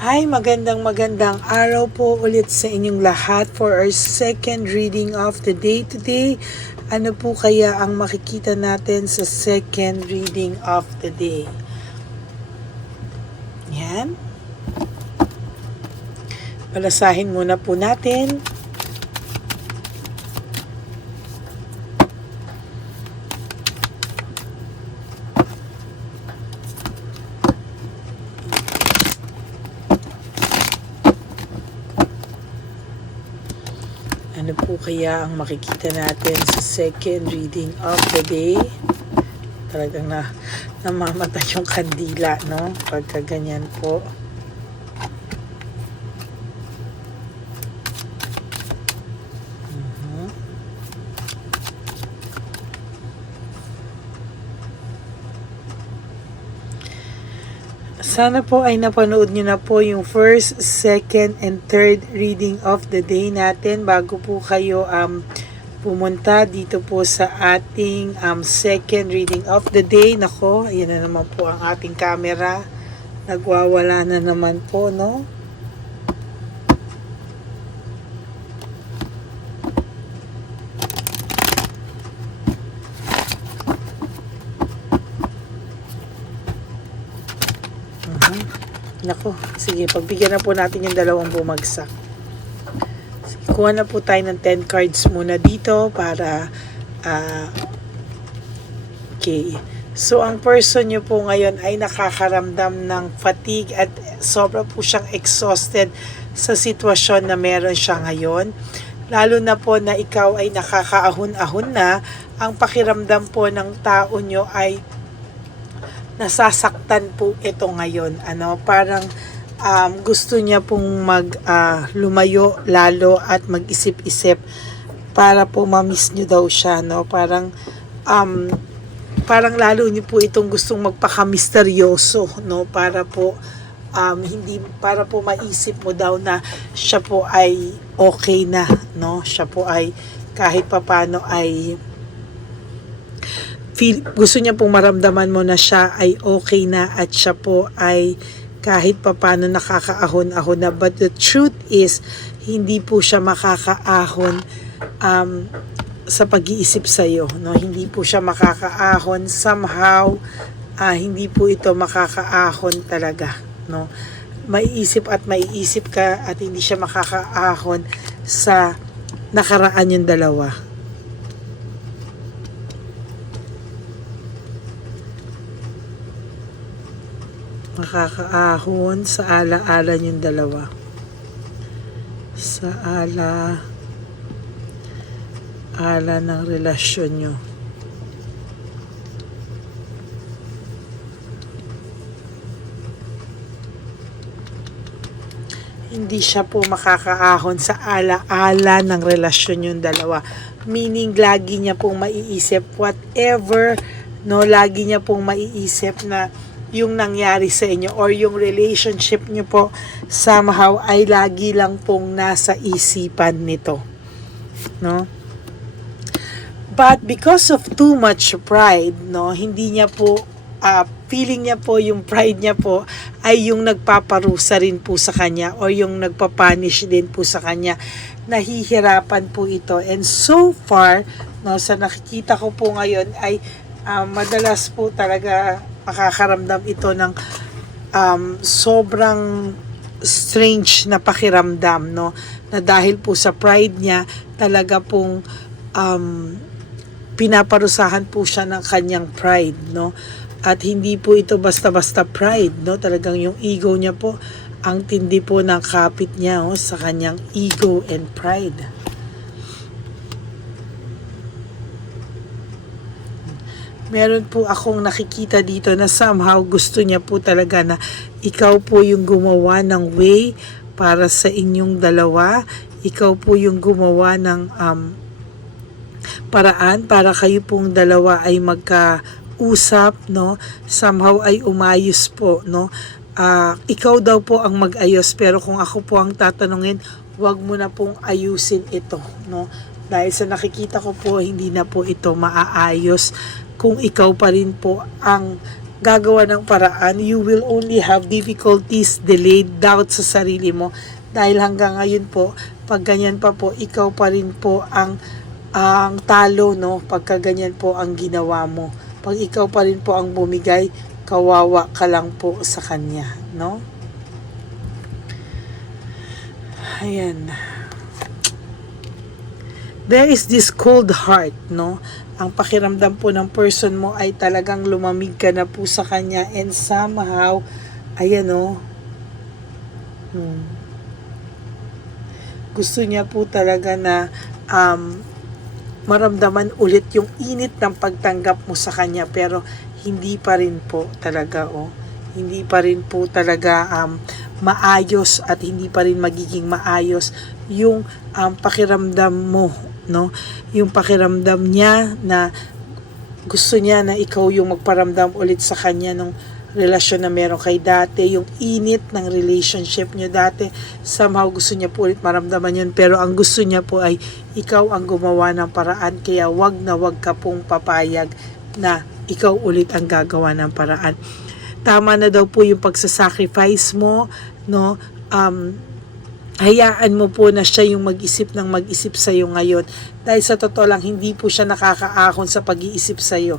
Hi, magandang araw po ulit sa inyong lahat for our second reading of the day today. Ano po kaya ang makikita natin sa second reading of the day? Yan. Balasahin muna po natin. Ano po kaya ang makikita natin sa second reading of the day? Talagang namamatay yung kandila, no? Pagka ganyan po. Sana po ay napanood nyo na po yung first, second, and third reading of the day natin bago po kayo pumunta dito po sa ating second reading of the day. Nako, ayan na naman po ang ating camera. Nagwawala na naman po, no? Nako, sige, pagbigyan na po natin yung dalawang bumagsak. Sige, kuha na po tayo ng 10 cards muna dito para okay. So, ang person nyo po ngayon ay nakakaramdam ng fatigue at sobra po siyang exhausted sa sitwasyon na meron siya ngayon. Lalo na po na ikaw ay nakakaahon-ahon na, ang pakiramdam po ng tao nyo ay nasasaktan po ito ngayon. Parang gusto niya pong lumayo lalo at mag-isip-isip para po ma-miss niyo daw siya, no? Parang lalo niyo po itong gustong magpaka-misteryoso, no? Para po para po maisip mo daw na siya po ay okay na, no? Siya po ay kahit papano ay gusto niya pong maramdaman mo na siya ay okay na at siya po ay kahit papano nakakaahon-ahon na. But the truth is, hindi po siya makakaahon sa pag-iisip sa'yo. No? Hindi po siya makakaahon. Somehow, hindi po ito makakaahon talaga. No? Maiisip at maiisip ka at hindi siya makakaahon sa nakaraan yung dalawa. Makakaahon sa ala-ala yung dalawa. Sa ala ng relasyon nyo. Hindi siya po makakaahon sa ala-ala ng relasyon yung dalawa. Meaning, lagi niya pong maiisip whatever, no? Lagi niya pong maiisip na yung nangyari sa inyo or yung relationship nyo po somehow ay lagi lang pong nasa isipan nito, no? But because of too much pride, no, hindi niya po feeling niya po, yung pride niya po ay yung nagpaparusa rin po sa kanya or yung nagpapunish din po sa kanya. Nahihirapan po ito, and so far, no, sa nakikita ko po ngayon ay madalas po talaga makakaramdam ito ng sobrang strange na pakiramdam, no? Na dahil po sa pride niya, talaga pong pinaparusahan po siya ng kanyang pride, no? At hindi po ito basta-basta pride, no? Talagang yung ego niya po, ang tindi po ng kapit niya, oh, sa kanyang ego and pride. Meron po akong nakikita dito na somehow gusto niya po talaga na ikaw po yung gumawa ng way para sa inyong dalawa. Ikaw po yung gumawa ng paraan para kayo pong dalawa ay magkausap, no? Somehow ay umayos po, no? Ikaw daw po ang mag-ayos, pero kung ako po ang tatanungin, wag mo na pong ayusin ito, no? Dahil sa nakikita ko po, hindi na po ito maaayos kung ikaw pa rin po ang gagawa ng paraan. You will only have difficulties, delayed, doubt sa sarili mo. Dahil hanggang ngayon po, pag ganyan pa po, ikaw pa rin po ang talo, no? Pagka ganyan po ang ginawa mo. Pag ikaw pa rin po ang bumigay, kawawa ka lang po sa kanya, no? Ayan. There is this cold heart, no? Ang pakiramdam po ng person mo ay talagang lumamig ka na po sa kanya, and somehow, ayan, no? Gusto niya po talaga na maramdaman ulit yung init ng pagtanggap mo sa kanya, pero hindi pa rin po talaga, hindi pa rin po talaga maayos, at hindi pa rin magiging maayos yung pakiramdam mo, no? Yung pakiramdam niya na gusto niya na ikaw yung magparamdam ulit sa kanya nung relasyon na meron kay dati, yung init ng relationship niyo dati, somehow gusto niya po ulit maramdaman yun, pero ang gusto niya po ay ikaw ang gumawa ng paraan, kaya wag na wag ka pong papayag na ikaw ulit ang gagawa ng paraan. Tama na daw po yung pagsasacrifice mo, no? Hayaan mo po na siya yung mag-isip ng mag-isip sa'yo ngayon. Dahil sa totoo lang, hindi po siya nakakaahon sa pag-iisip sa'yo.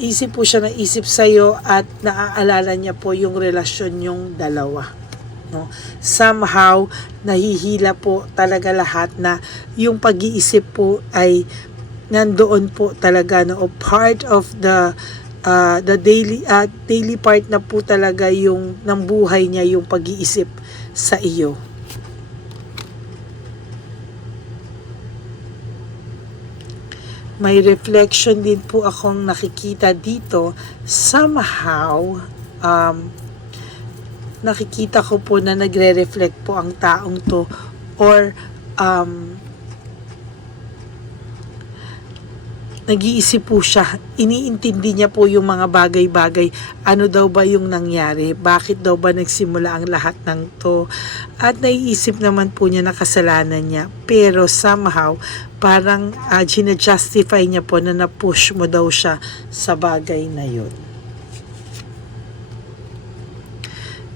Isip po siya na isip sa'yo, at naaalala niya po yung relasyon yung dalawa, no? Somehow, nahihila po talaga lahat na yung pag-iisip po ay nandoon po talaga, no? O part of the daily part na po talaga yung ng buhay niya, yung pag-iisip sa iyo. May reflection din po akong nakikita dito. Somehow, nakikita ko po na nagre-reflect po ang taong to, or nag-iisip po siya, iniintindi niya po yung mga bagay-bagay, ano daw ba yung nangyari, bakit daw ba nagsimula ang lahat ng to, at naiisip naman po niya na kasalanan niya, pero somehow parang ginajustify niya po na na-push mo daw siya sa bagay na yun.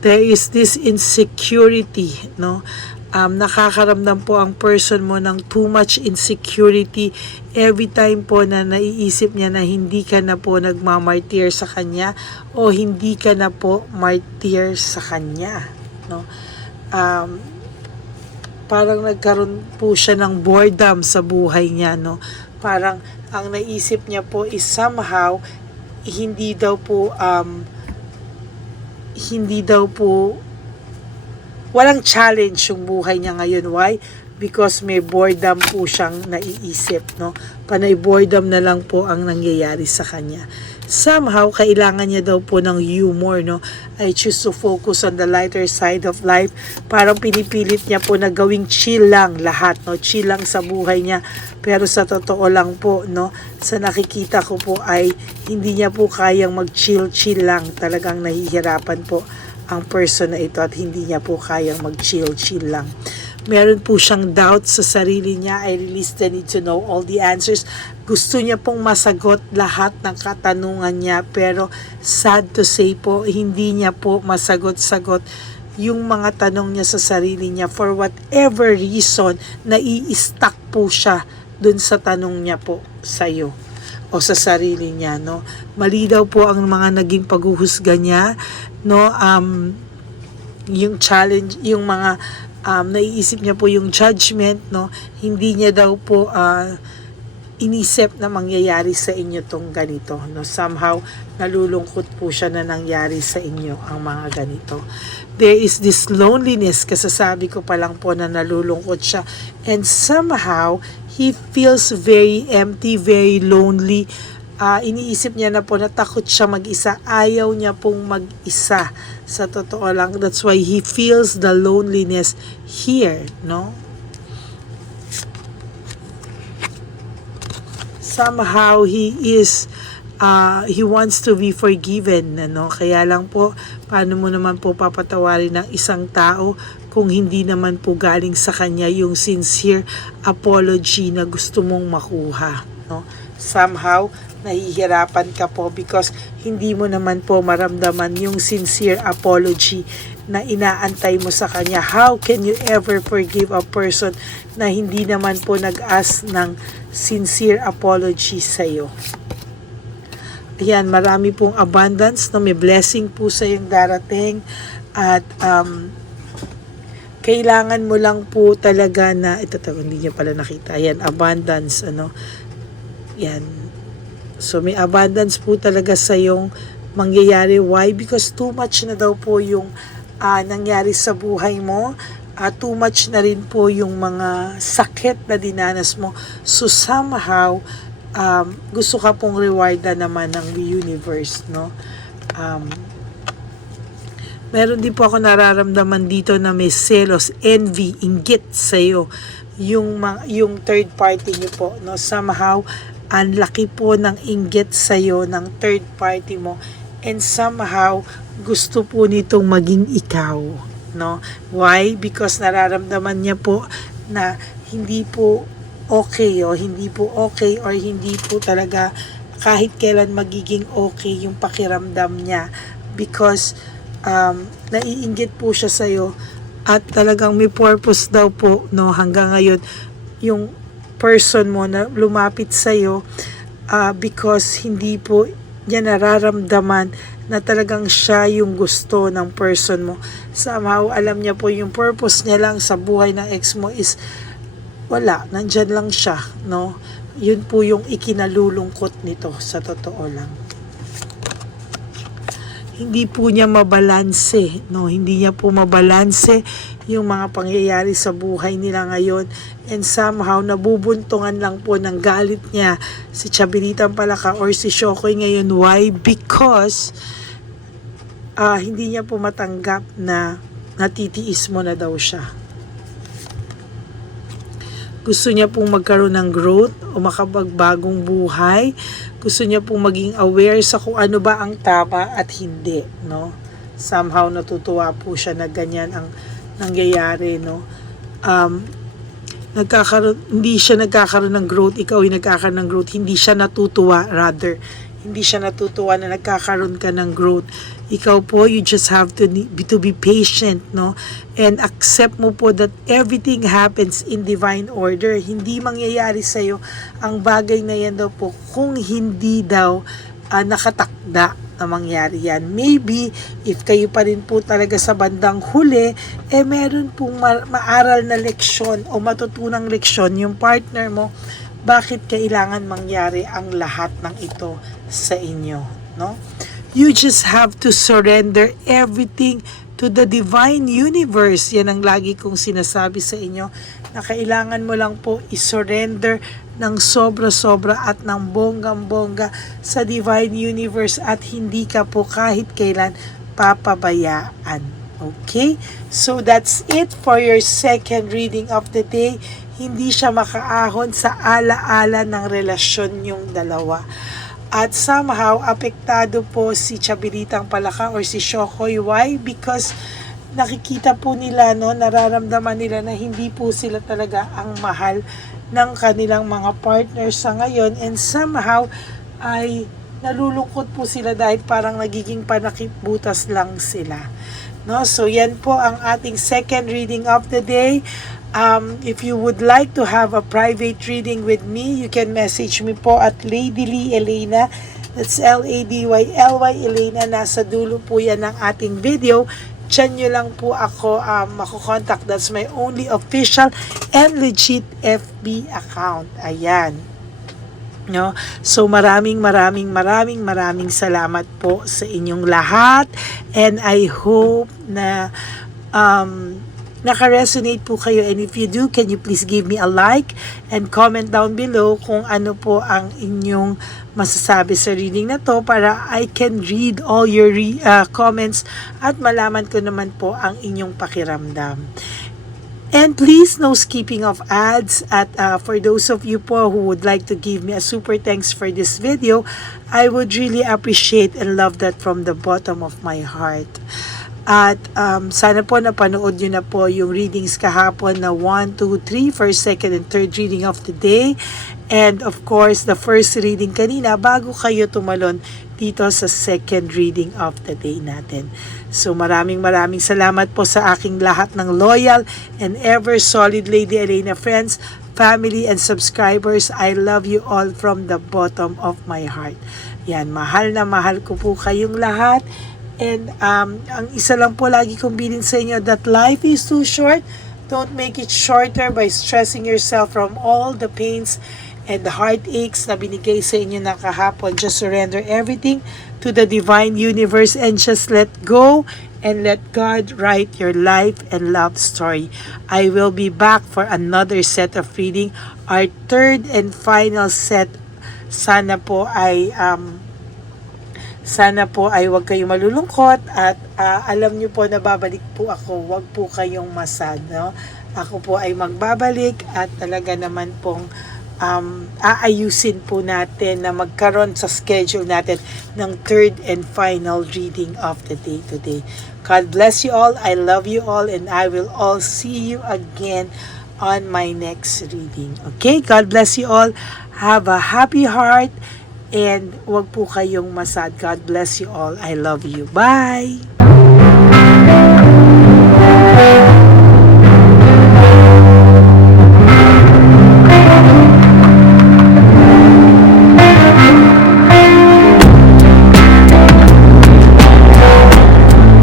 There is this insecurity, no? Nakakaramdam po ang person mo ng too much insecurity every time po na naiisip niya na hindi ka na po nagmamartir sa kanya, o hindi ka na po martir sa kanya, no? Parang nagkaroon po siya ng boredom sa buhay niya, no? Parang ang naisip niya po is somehow hindi daw po walang challenge yung buhay niya ngayon. Why? Because may boredom po siyang naiisip, no? Panay boredom na lang po ang nangyayari sa kanya. Somehow, kailangan niya daw po ng humor, no? I choose to focus on the lighter side of life. Parang pinipilit niya po na gawing chill lang lahat, no? Chill lang sa buhay niya. Pero sa totoo lang po, no? Sa nakikita ko po ay hindi niya po kayang mag-chill lang. Talagang nahihirapan po ang person na ito, at hindi niya po kayang mag-chill lang. Meron po siyang doubt sa sarili niya. I really still need to know all the answers. Gusto niya pong masagot lahat ng katanungan niya, pero sad to say po, hindi niya po masagot-sagot yung mga tanong niya sa sarili niya. For whatever reason, nai-stuck po siya dun sa tanong niya po sa'yo o sa sarili niya, no? Mali daw po ang mga naging paghuhusga niya, no? Yung challenge, yung mga naiisip niya po yung judgment, no? Hindi niya daw po inisip na mangyayari sa inyo tong ganito, no? Somehow nalulungkot po siya na nangyari sa inyo ang mga ganito. There is this loneliness, kasasabi ko pa lang po na nalulungkot siya, and somehow he feels very empty, very lonely. Iniisip niya na po na takot siya mag-isa. Ayaw niya pong mag-isa. Sa totoo lang, that's why he feels the loneliness here, no? Somehow he wants to be forgiven, no? Kaya lang po, paano mo naman po papatawarin ng isang tao kung hindi naman po galing sa kanya yung sincere apology na gusto mong makuha, no? Somehow nahihirapan ka po because hindi mo naman po maramdaman yung sincere apology na inaantay mo sa kanya. How can you ever forgive a person na hindi naman po nag-ask ng sincere apology sa'yo? Ayan, marami pong abundance, no? May blessing po sa yung darating at kailangan mo lang po talaga na, ito hindi niya pala nakita, ayan, abundance, ano, yan. So, may abundance po talaga sa yung mangyayari. Why? Because too much na daw po yung nangyari sa buhay mo. Too much na rin po yung mga sakit na dinanas mo. So, somehow, gusto ka pong rewarda naman ng universe, no? Meron din po ako nararamdaman dito na may selos, envy, inggit sa'yo. Yung third party nyo po, no? Somehow, ang laki po ng inggit sa'yo ng third party mo. And somehow, gusto po nitong maging ikaw, no? Why? Because nararamdaman niya po na hindi po okay, hindi po okay or hindi po talaga kahit kailan magiging okay yung pakiramdam niya. Because naiinggit po siya sa'yo at talagang may purpose daw po, no, hanggang ngayon yung person mo na lumapit sa'yo because hindi po niya nararamdaman na talagang siya yung gusto ng person mo. Somehow alam niya po yung purpose niya lang sa buhay ng ex mo is wala, nandyan lang siya, no? Yun po yung ikinalulungkot nito sa totoo lang. Hindi po niya mabalanse, no? Hindi niya po mabalanse yung mga pangyayari sa buhay nila ngayon. And somehow, nabubuntungan lang po ng galit niya si Chabelitang Palaka or si Shokoy ngayon. Why? Because hindi niya po matanggap na natitiis mo na daw siya. Gusto niya pong magkaroon ng growth o makapagbagong buhay. Gusto niya pong maging aware sa kung ano ba ang tama at hindi, no? Somehow natutuwa po siya na ganyan ang nangyayari, no? Hindi siya nagkakaroon ng growth, ikaw yung nagkakaroon ng growth. Hindi siya natutuwa, rather. Hindi siya natutuwa na nagkakaroon ka ng growth. Ikaw po, you just have to be patient, no? And accept mo po that everything happens in divine order. Hindi mangyayari sa'yo ang bagay na yan daw po kung hindi daw nakatakda na mangyari yan. Maybe, if kayo pa rin po talaga sa bandang huli, meron pong maaral na leksyon o matutunang leksyon yung partner mo, bakit kailangan mangyari ang lahat ng ito sa inyo, no? You just have to surrender everything to the divine universe. Yan ang lagi kong sinasabi sa inyo, na kailangan mo lang po isurrender ng sobra-sobra at ng bonggang-bongga sa divine universe at hindi ka po kahit kailan papabayaan. Okay? So that's it for your second reading of the day. Hindi siya makaahon sa ala-ala ng relasyon yung dalawa. At somehow, apektado po si Chabelitang Palaka or si Shokoy. Why? Because nakikita po nila, no, nararamdaman nila na hindi po sila talaga ang mahal ng kanilang mga partners sa ngayon. And somehow, ay nalulungkot po sila dahil parang nagiging panakip-butas lang sila. No? So, yan po ang ating second reading of the day. If you would like to have a private reading with me, you can message me po at Lady Lee Elena. That's Ladyly Elena. Nasa dulo po yan ng ating video. Diyan nyo lang po ako makukontak. That's my only official and legit FB account. Ayan. No? So maraming salamat po sa inyong lahat. And I hope na naka-resonate po kayo, and if you do, can you please give me a like and comment down below kung ano po ang inyong masasabi sa reading na to para I can read all your comments at malaman ko naman po ang inyong pakiramdam. And please, no skipping of ads. At for those of you po who would like to give me a super thanks for this video, I would really appreciate and love that from the bottom of my heart. At sana po napanood nyo na po yung readings kahapon na 1, 2, 3, first, second, and third reading of the day. And of course, the first reading kanina bago kayo tumalon dito sa second reading of the day natin. So maraming salamat po sa aking lahat ng loyal and ever solid Lady Elena friends, family, and subscribers. I love you all from the bottom of my heart. Yan, mahal na mahal ko po kayong lahat. And ang isa lang po lagi kong bilin sa inyo, that life is too short. Don't make it shorter by stressing yourself from all the pains and the heartaches na binigay sa inyo na kahapon. Just surrender everything to the divine universe and just let go and let God write your life and love story. I will be back for another set of reading, our third and final set. Sana po ay huwag kayong malulungkot at alam nyo po na babalik po ako, huwag po kayong masad, no? Ako po ay magbabalik at talaga naman pong aayusin po natin na magkaroon sa schedule natin ng third and final reading of the day today. God bless you all, I love you all, and I will all see you again on my next reading. Okay, God bless you all, have a happy heart, and huwag po kayong masad. God bless you all. I love you. Bye!